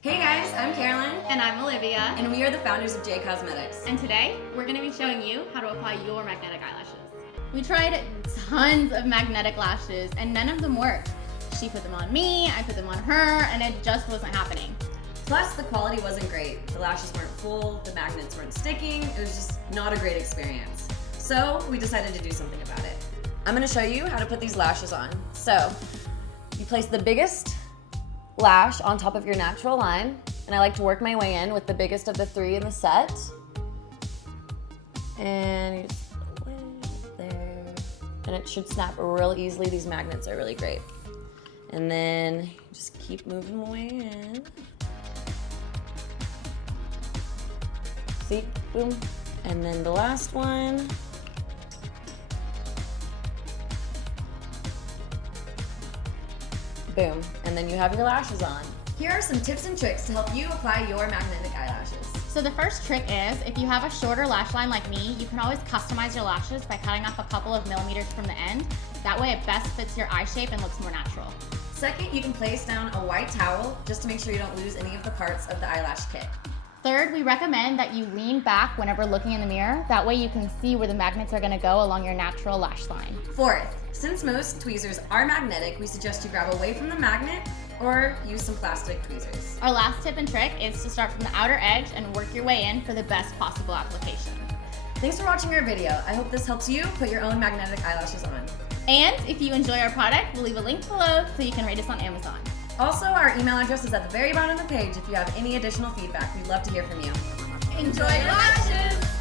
Hey guys, I'm Carolyn, And I'm Olivia. and we are the founders of J Cosmetics. And today, we're going to be showing you how to apply your magnetic eyelashes. We tried tons of magnetic lashes, and none of them worked. She put them on me, I put them on her, and it just wasn't happening. Plus, the quality wasn't great. The lashes weren't full, the magnets weren't sticking, it was just not a great experience. So, we decided to do something about it. I'm gonna show you how to put these lashes on. So, you place the biggest lash on top of your natural line, and I like to work my way in with the biggest of the three in the set. And you just there. And it should snap real easily. These magnets are really great. And then just keep moving my way in. See, boom. And then the last one. Boom, and then you have your lashes on. Here are some tips and tricks to help you apply your magnetic eyelashes. So the first trick is, if you have a shorter lash line like me, you can always customize your lashes by cutting off a couple of millimeters from the end. That way it best fits your eye shape and looks more natural. Second, you can place down a white towel just to make sure you don't lose any of the parts of the eyelash kit. Third, we recommend that you lean back whenever looking in the mirror. That way you can see where the magnets are gonna go along your natural lash line. Fourth, since most tweezers are magnetic, we suggest you grab away from the magnet or use some plastic tweezers. Our last tip and trick is to start from the outer edge and work your way in for the best possible application. Thanks for watching our video. I hope this helps you put your own magnetic eyelashes on. And if you enjoy our product, we'll leave a link below so you can rate us on Amazon. Also, our email address is at the very bottom of the page if you have any additional feedback. We'd love to hear from you. Enjoy your lashes!